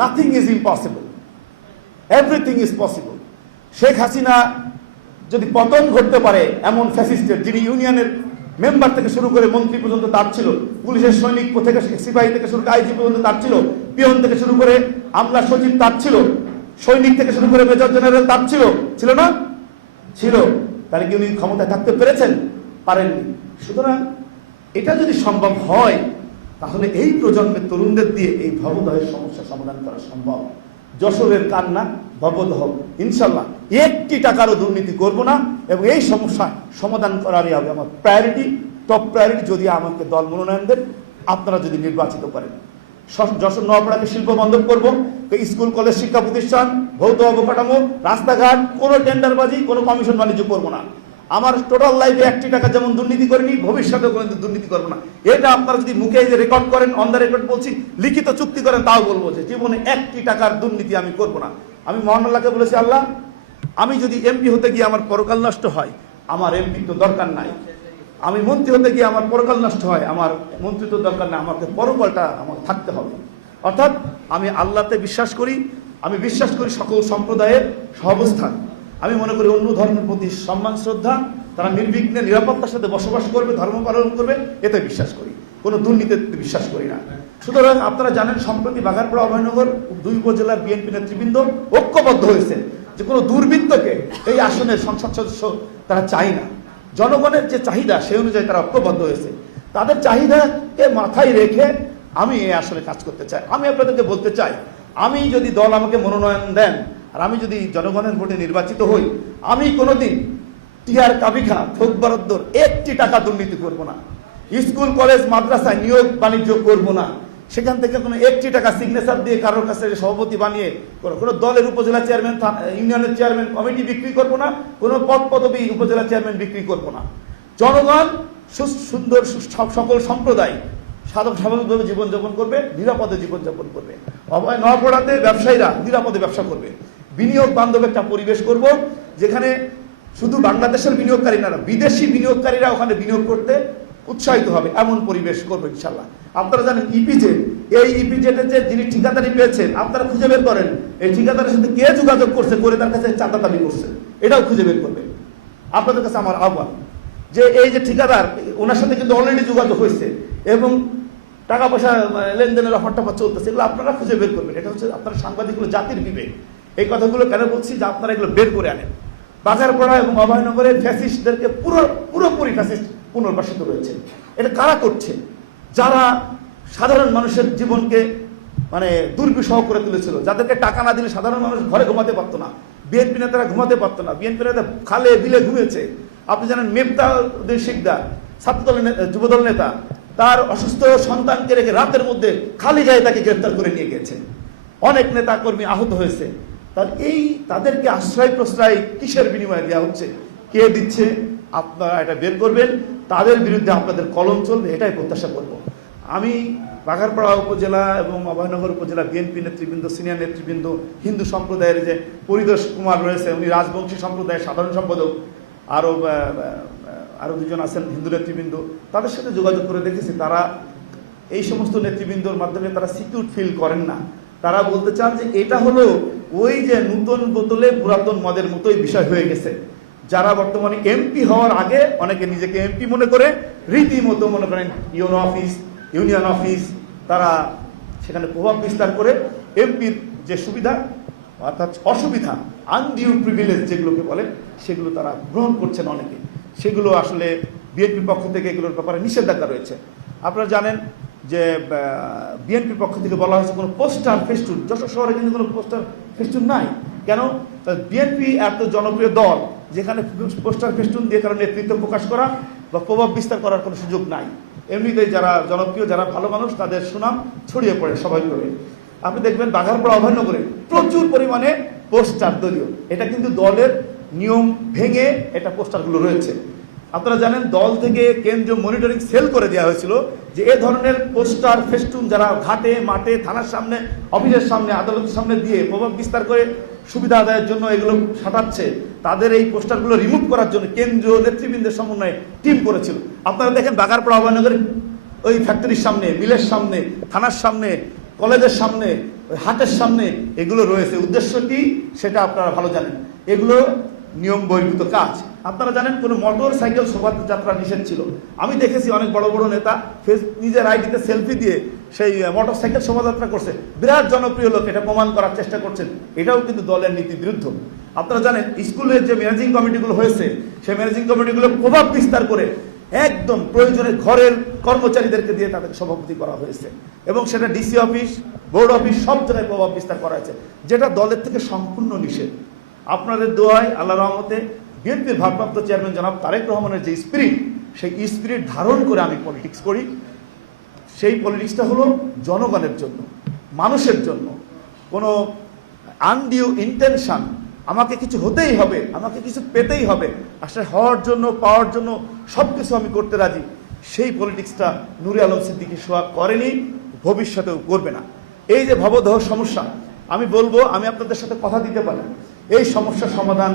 Nothing is impossible everything is possible Sheikh Hasina যদি পতন ঘটতে পারে, এমন ফ্যাসিস্টের যিনি ইউনিয়নের মেম্বার থেকে শুরু করে মন্ত্রী পর্যন্ত তার ছিল, পুলিশের সৈনিক থেকে সিপাহী থেকে শুরু করে আইজি পর্যন্ত তার ছিল, পিয়ন থেকে শুরু করে আমলা সচিব তার ছিল, সৈনিক থেকে শুরু করে মেজর জেনারেল তার ছিল ছিল না? ছিল। তাহলে কি উনি ক্ষমতায় থাকতে পেরেছেন? পারেননি। সুতরাং এটা যদি সম্ভব হয় তাহলে এই প্রজন্মের তরুণদের দিয়ে এই ভবদহের সমস্যা সমাধান করা সম্ভব। যশোরের কান্না ভবদহ। ইনশাল্লাহ, একটি টাকারও দুর্নীতি করব না এবং এই সমস্যা সমাধান করারই হবে আমার প্রায়োরিটি টপ প্রায়োরিটি যদি আমাকে দল মনোনয়ন দেন, আপনারা যদি নির্বাচিত করেন। যশোর নওয়াপাড়াকে শিল্প বন্ধ করব স্কুল, কলেজ, শিক্ষা প্রতিষ্ঠান, ভৌত অবকাঠামো, রাস্তাঘাট, কোনো টেন্ডারবাজি কোনো কমিশন বাণিজ্য করব না। আমার টোটাল লাইফে একটি টাকা যেমন দুর্নীতি করিনি ভবিষ্যতে কোনো দুর্নীতি করব না। এটা আপনারা যদি মুখে যে রেকর্ড করেন অন দ্য রেকর্ড বলছি, লিখিত চুক্তি করেন, তাও বলব যে জীবনে একটি টাকার দুর্নীতি আমি করব না। আমি মহান আল্লাহকে বলেছি, আল্লাহ, আমি যদি এমপি হতে গিয়ে আমার পরকাল নষ্ট হয়, আমার এমপি তো দরকার নাই। আমি মন্ত্রী হতে গিয়ে আমার পরকাল নষ্ট হয়, আমার মন্ত্রী তো দরকার নাই, আমাকে পরকালটা আমার থাকতে হবে। অর্থাৎ আমি আল্লাহতে বিশ্বাস করি, আমি বিশ্বাস করি সকল সম্প্রদায়ের সহাবস্থান। আমি মনে করি অন্য ধর্মের প্রতি সম্মান, শ্রদ্ধা, তারা নির্বিঘ্নে নিরাপত্তার সাথে বসবাস করবে, ধর্ম পালন করবে, এতে বিশ্বাস করি। কোনো দুর্নীতিতে বিশ্বাস করি না। সুতরাং আপনারা জানেন, সম্প্রতি বাগারপাড়া অভয়নগর দুই উপজেলার বিএনপি নেতৃবৃন্দ ঐক্যবদ্ধ হয়েছে যে কোনো দুর্বৃত্তকে এই আসনের সংসদ সদস্য তারা চায় না। জনগণের যে চাহিদা, সেই অনুযায়ী তারা ঐক্যবদ্ধ হয়েছে। তাদের চাহিদাকে মাথায় রেখে আমি এই আসলে কাজ করতে চাই। আমি আপনাদেরকে বলতে চাই, আমি যদি দল আমাকে মনোনয়ন দেন আর আমি যদি জনগণের ভোটে নির্বাচিত হই, আমি কোনোদিন টিয়ার কাবিখা থোক বরাদ্দর একটি টাকা দুর্নীতি করব না। স্কুল, কলেজ, মাদ্রাসায় নিয়োগ বাণিজ্য করব না। সেখান থেকে কোনো একটি টাকা সিগনেচার দিয়ে কারোর কাছে সভাপতি বানিয়ে কোনো দলের উপজেলা চেয়ারম্যান ইউনিয়নের চেয়ারম্যান কমিটি বিক্রি করব না, কোনো পদ পদবি উপজেলা চেয়ারম্যান বিক্রি করব না। জনগণ সুন্দর সকল সম্প্রদায় সাধক স্বাভাবিকভাবে জীবনযাপন করবে, নিরাপদে জীবনযাপন করবে। অভয় নয়াপড়াতে ব্যবসায়ীরা নিরাপদে ব্যবসা করবে। বিনিয়োগ বান্ধব একটা পরিবেশ করব, যেখানে শুধু বাংলাদেশের বিনিয়োগকারী না, বিদেশি বিনিয়োগকারীরা ওখানে বিনিয়োগ করতে উৎসাহিত হবে, এমন পরিবেশ করব ইনশাল্লাহ। আপনারা জানেন ইপিজে এই ইপিজেডের যে যিনি ঠিকাদারি পেয়েছেন, আপনারা খুঁজে বের করেন, এই ঠিকাদারের সাথে কে যোগাযোগ করছে, করে তার কাছে চাঁদা দাবি করছে, এটাও খুঁজে বের করবে। আপনাদের কাছে আমার আহ্বান যে এই যে ঠিকাদার, ওনার সাথে কিন্তু অলরেডি যোগাযোগ হয়েছে এবং টাকা পয়সা, লেনদেনের অফার টফার চলতেছে, এগুলো আপনারা খুঁজে বের করবেন। এটা হচ্ছে আপনার সাংবাদিকগুলো জাতির বিবেক। এই কথাগুলো কেন বলছি? যে আপনারা এগুলো বের করে আনেন। বাজার বাজারপাড়া এবং অভয়নগরের ফ্যাসিস্টদেরকে পুরো, পুরোপুরি ফ্যাসিস্ট পুনর্বাসিত রয়েছে। এটা কারা করছে? যারা সাধারণ মানুষের জীবনকে মানে দুর্বিষহ করে তুলেছিল, যাদেরকে টাকা না দিলে সাধারণ মানুষ ঘরে ঘুমাতে পারতো না, বিএনপি নেতারা ঘুমাতে পারতো না, বিএনপি নেতা খালে, বিলে ঘুমিয়েছে। আপনি জানেন মেমতা উদ্দিন শিকদার, ছাত্রদলের নে- যুবদল নেতা, তার অসুস্থ সন্তানকে রেখে রাতের মধ্যে খালি গায়ে তাকে গ্রেফতার করে নিয়ে গেছে অনেক নেতা কর্মী আহত হয়েছে। তার এই তাদেরকে আশ্রয় প্রশ্রয় কিসের বিনিময়ে দেওয়া হচ্ছে? কে দিচ্ছে? আপনারা এটা বের করবেন। তাদের বিরুদ্ধে আপনাদের কলম চলবে, এটাই প্রত্যাশা করব। আমি বাঘারপাড়া উপজেলা এবং অভয়নগর উপজেলা বিএনপি নেতৃবৃন্দ, সিনিয়র নেতৃবৃন্দ, হিন্দু সম্প্রদায়ের যে পরিদোষ কুমার রয়েছে, উনি রাজবংশী সম্প্রদায়ের সাধারণ সম্পাদক, আরও আরও দুজন আছেন হিন্দু নেতৃবৃন্দ, তাদের সাথে যোগাযোগ করে দেখেছি। তারা এই সমস্ত নেতৃবৃন্দর মাধ্যমে তারা সিকিউর ফিল করেন না। তারা বলতে চান যে এটা হলো ওই যে নূতন বোতলে পুরাতন মদের মতোই বিষয় হয়ে গেছে। যারা বর্তমানে এমপি হওয়ার আগে অনেকে নিজেকে এমপি মনে করে, রীতিমতো মনে করেন ইউনো অফিস, ইউনিয়ন অফিস, তারা সেখানে প্রভাব বিস্তার করে এমপির যে সুবিধা, অর্থাৎ অসুবিধা আনডিউ প্রিভিলেজ যেগুলোকে বলে, সেগুলো তারা গ্রহণ করছেন অনেকে। সেগুলো আসলে বিএনপির পক্ষ থেকে এগুলোর ব্যাপারে নিষেধাজ্ঞা রয়েছে। আপনারা জানেন যে বিএনপির পক্ষ থেকে বলা হয়েছে কোনো পোস্টার ফেস্টুন। যশোর শহরে কিন্তু কোনো পোস্টার ফেস্টুন নাই। কেন? বিএনপি এত জনপ্রিয় দল, যেখানে পোস্টার ফেস্টুন দিয়ে কারও নেতৃত্ব প্রকাশ করা বা প্রভাব বিস্তার করার কোনো সুযোগ নাই। এমনিতেই যারা জনপ্রিয়, যারা ভালো মানুষ, তাদের সুনাম ছড়িয়ে পড়ে স্বাভাবিকভাবে আপনি দেখবেন বাঘারপাড়া অভয়নগরে প্রচুর পরিমাণে পোস্টার দলীয়। এটা কিন্তু দলের নিয়ম ভেঙে এটা পোস্টারগুলো রয়েছে। আপনারা জানেন, দল থেকে কেন্দ্রীয় মনিটরিং সেল করে দেওয়া হয়েছিল যে এ ধরনের পোস্টার, ফেস্টুন যারা ঘাটে, মাঠে, থানার সামনে, অফিসের সামনে, আদালতের সামনে দিয়ে প্রভাব বিস্তার করে সুবিধা আদায়ের জন্য এগুলো সাঁটাচ্ছে, তাদের এই পোস্টারগুলো রিমুভ করার জন্য কেন্দ্রীয় নেতৃবৃন্দের সমন্বয়ে টিম করেছিল। আপনারা দেখেন, বাগারপাড়া অভয়নগরে ওই ফ্যাক্টরির সামনে মিলের সামনে, থানার সামনে, কলেজের সামনে, হাটের সামনে এগুলো রয়েছে। উদ্দেশ্য কি? সেটা আপনারা ভালো জানেন। এগুলো নিয়ম বহির্ভূত কাজ। আপনারা জানেন কোনো মোটর সাইকেল শোভাযাত্রা নিষেধ ছিল। আমি দেখেছি অনেক বড় বড় নেতা ফেস নিজের আইডিতে সেলফি দিয়ে সেই মোটর সাইকেল শোভাযাত্রা করছে। বিরাট জনপ্রিয় লোক এটা প্রমাণ করার চেষ্টা করছেন। এটাও কিন্তু দলের নীতি বিরুদ্ধ। আপনারা জানেন, স্কুলের যে ম্যানেজিং কমিটিগুলো হয়েছে, সেই ম্যানেজিং কমিটিগুলো প্রভাব বিস্তার করে একদম প্রয়োজনে ঘরের কর্মচারীদেরকে দিয়ে তাদের সভাপতি করা হয়েছে। এবং সেটা ডিসি অফিস বোর্ড অফিস সব জায়গায় প্রভাব বিস্তার করা হয়েছে। যেটা দলের থেকে সম্পূর্ণ নিষেধ। আপনাদের দোয়ায় আল্লাহ রহমতে বিএনপির ভারপ্রাপ্ত চেয়ারম্যান জনাব তারেক রহমানের যে স্পিরিট সেই স্পিরিট ধারণ করে আমি পলিটিক্স করি। সেই পলিটিক্সটা হলো জনগণের জন্য, মানুষের জন্য। কোনো আনডিউ ইন্টেনশন আমাকে কিছু হতেই হবে, আমাকে কিছু পেতেই হবে, আসলে হওয়ার জন্য, পাওয়ার জন্য সব কিছু আমি করতে রাজি। সেই পলিটিক্সটা নুরে আলম সিদ্দিকি সোহাগ করেনি, ভবিষ্যতেও করবে না। এই যে ভবদহ সমস্যা, আমি বলব, আমি আপনাদের সাথে কথা দিতে পারি। এই সমস্যার সমাধান